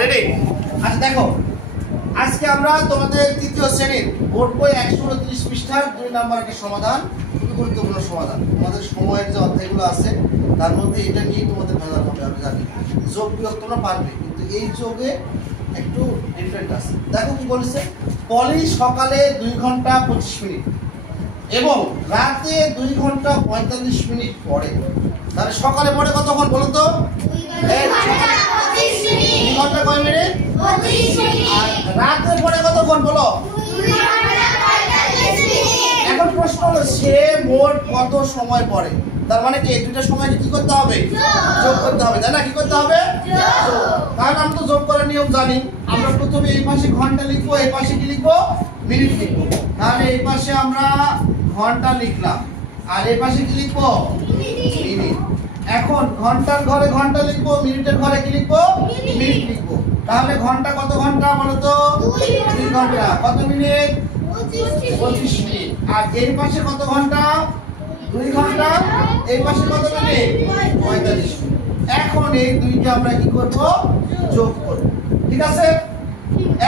Ready? আচ্ছা দেখো, আজকে আমরা তোমাদের তৃতীয় শ্রেণীর বোর্ড বই 129 পৃষ্ঠার 2 নম্বরের সমাধান, খুব গুরুত্বপূর্ণ সমাধান। তোমাদের সময়ের যে অধ্যায়গুলো আছে তার মধ্যে এটা নিয়ে তোমাদের ভেজাল হবে, আমি জানি। যোগ বিয়োগ তোমরা পারবে, কিন্তু এই যোগে একটু ডিফারেন্ট আছে। দেখো কি বলেছে, পলি সকালে 2 ঘন্টা 25 মিনিট এবং রাতে 2 ঘন্টা 45 মিনিট পড়ে। তাহলে সকালে পড়ে কতক্ষণ বলো তো? 2 ঘন্টা কয় মিনিট? 25 মিনিট। আর রাতে পড়ে কতক্ষণ বলো? 2 ঘন্টা 45 মিনিট। এখন প্রশ্ন হলো সে মোট কত সময় পড়ে? তার মানে কি এই দুইটা সময় কি করতে হবে? যোগ করতে হবে, তাই না? কি করতে হবে? যোগ। তাহলে আমরা তো যোগ করার নিয়ম জানি। আমরা প্রথমে এই পাশে ঘন্টা লিখবো, এই পাশে কি লিখবো? মিনিট লিখবো। তাহলে এই পাশে আমরা ঘন্টা লিখলাম, আর এই পাশে কি লিখবো? মিনিট। এখন ঘন্টার ঘরে ঘন্টা লিখবো, মিনিটের ঘরে কি লিখবো? মিনিট লিখবো। তাহলে ঘন্টা কত ঘন্টা বলো তো? 2 ঘন্টা। কত মিনিট? 25 মিনিট। আর এই পাশে কত ঘন্টা? 2 ঘন্টা। এই পাশে কত মিনিট? 45 মিনিট। এখন এই দুইটা আমরা কি করব? যোগ করব। ঠিক আছে?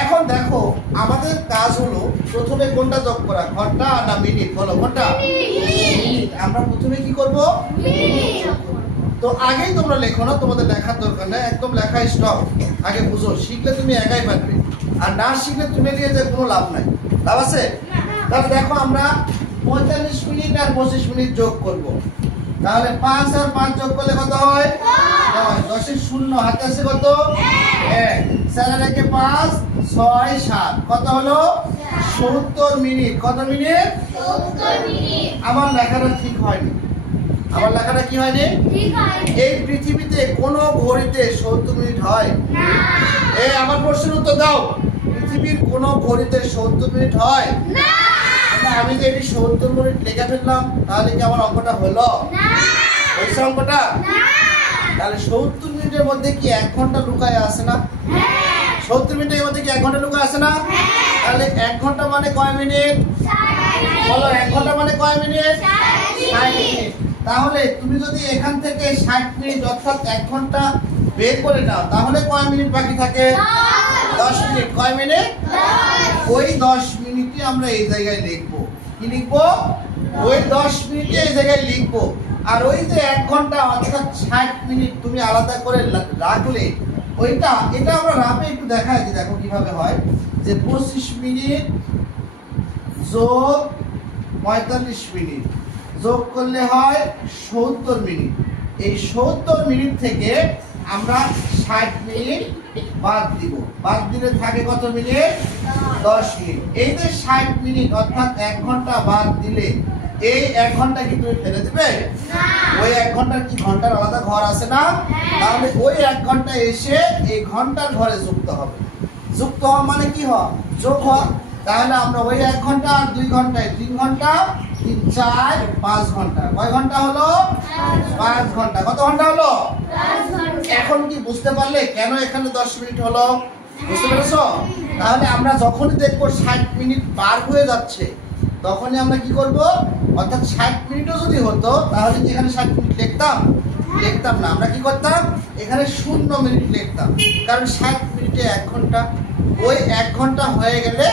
এখন দেখো, আমাদের কাজ হলো প্রথমে কোনটা যোগ করা, ঘন্টা না মিনিট? বলো কোনটা? মিনিট। আমরা প্রথমে কি করব? মিনিট। তো আগেই তোমরা লেখো না, তোমাদের লেখার দরকার নেই, একদম লেখা স্টপ। আগে বুঝো, শিখলে তুমি একাই পারবে, আর না শিখলে তুমি দিয়ে যে কোনো লাভ নাই। লাভ আছে? তাহলে দেখো, আমরা 45 মিনিট আর 25 মিনিট যোগ করব। তাহলে 5 আর 5 যোগ করলে কত হয়? 10। 10 এর শূন্য হাতে আছে কত? 1। 4 আর 1 5, 6 7। কত হলো? 70 মিনিট। কত মিনিট? 70 মিনিট। আমার লেখাটা ঠিক হয়নি। আমার লেখাটা কি হয়নি? ঠিক হয়নি। এই পৃথিবীতে কোন ঘড়িতে 70 মিনিট হয় না। এই আমার প্রশ্নের উত্তর দাও। পৃথিবীর কোন ঘড়িতে 70 মিনিট হয় না। আমি যে এটি 70 মিনিট লিখে ফেললাম, তাহলে কি আমার অঙ্কটা হলো? না। হয়েছে অঙ্কটা? না। তাহলে 70 মিনিটের মধ্যে কি 1 ঘন্টা লুকায় আছে না? হ্যাঁ। 70 মিনিটের মধ্যে কি 1 ঘন্টা লুকায় আছে না? হ্যাঁ। তাহলে 1 ঘন্টা মানে কয় মিনিট? 60 মিনিট। বলো 1 ঘন্টা মানে কয় মিনিট? 60 মিনিট। তাহলে তুমি যদি এখান থেকে 60 মিনিট অর্থাৎ 1 ঘন্টা বের করে নাও, তাহলে কয় মিনিট বাকি থাকে? 10 মিনিট। কয় মিনিট? 10। ওই 10 মিনিটে আমরা এই জায়গায় লিখবো। কি লিখবো? ওই 10 মিনিটে এই জায়গায় লিখবো। আর ওই যে 1 ঘন্টা অর্থাৎ 60 মিনিট তুমি আলাদা করে রাখলে, ওইটা এটা আমরা রাফে একটু দেখাই যে দেখো কিভাবে হয়। যে 25 মিনিট যোগ 45 মিনিট যোগ করলে হয় 70 মিনিট। এই 70 মিনিট থেকে আমরা 60 মিনিট বাদ দিব। বাদ দিলে থাকে কত মিনিট? 10 মিনিট। এই যে 60 মিনিট অর্থাৎ 1 ঘন্টা বাদ দিলে, এই 1 ঘন্টা কি তুমি ফেলে দিবে? না। ওই 1 ঘন্টার কি ঘন্টার আলাদা ঘর আছে না? তাহলে ওই 1 ঘন্টা এসে এই ঘন্টার ঘরে যুক্ত হবে। যুক্ত হওয়া মানে কি হওয়া? যোগ হওয়া। তাহলে আমরা ওই 1 ঘন্টা আর 2 ঘন্টায় 3 ঘন্টা, 3 4 5 ঘন্টা। কয় ঘন্টা হলো? 5 ঘন্টা। কত ঘন্টা হলো? 5 ঘন্টা। এখন কি বুঝতে পারলে কেন এখানে 10 মিনিট হলো? বুঝতে পেরেছো? তাহলে আমরা যখনই দেখবো 60 মিনিট পার হয়ে যাচ্ছে, তখনই আমরা কি করব? অর্থাৎ 60 মিনিটও যদি হতো, তাহলে কি এখানে 60 মিনিট লিখতাম? লিখতাম না। আমরা কি করতাম? এখানে 0 মিনিট লিখতাম। কারণ 60 মিনিটে 1 ঘন্টা। ওই 1 ঘন্টা হয়ে গেলে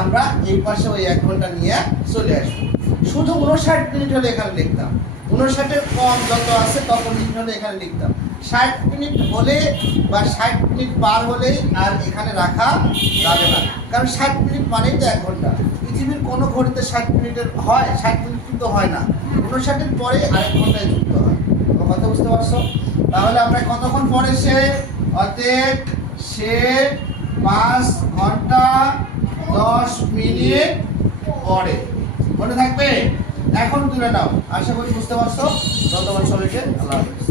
আমরা এই পাশে ওই 1 ঘন্টা নিয়ে চলে আসবো। শুধু 59 মিনিট হলে এখানে লিখতাম। 59 এর কম যত আছে তত মিনিট হলে এখানে লিখতাম। 60 মিনিট হলে বা 60 মিনিট পার হলেই আর এখানে রাখা যাবে না। কারণ 60 মিনিট মানেই তো 1 ঘন্টা। পৃথিবীর কোনো ঘড়িতে 60 মিনিটের হয়? 60 মিনিট কিন্তু হয় না। 59 এর পরে আরেক ঘন্টায় যুক্ত হয়। কথা বুঝতে পারছো? তাহলে আমরা কতক্ষণ পরে সে? অতএব সে 5 ঘন্টা 10 মিনিট পরে। মনে থাকবে? এখন তুলে নাও। আশা করি বুঝতে পারছো। ধন্যবাদ সবাইকে। আল্লাহ হাফেজ।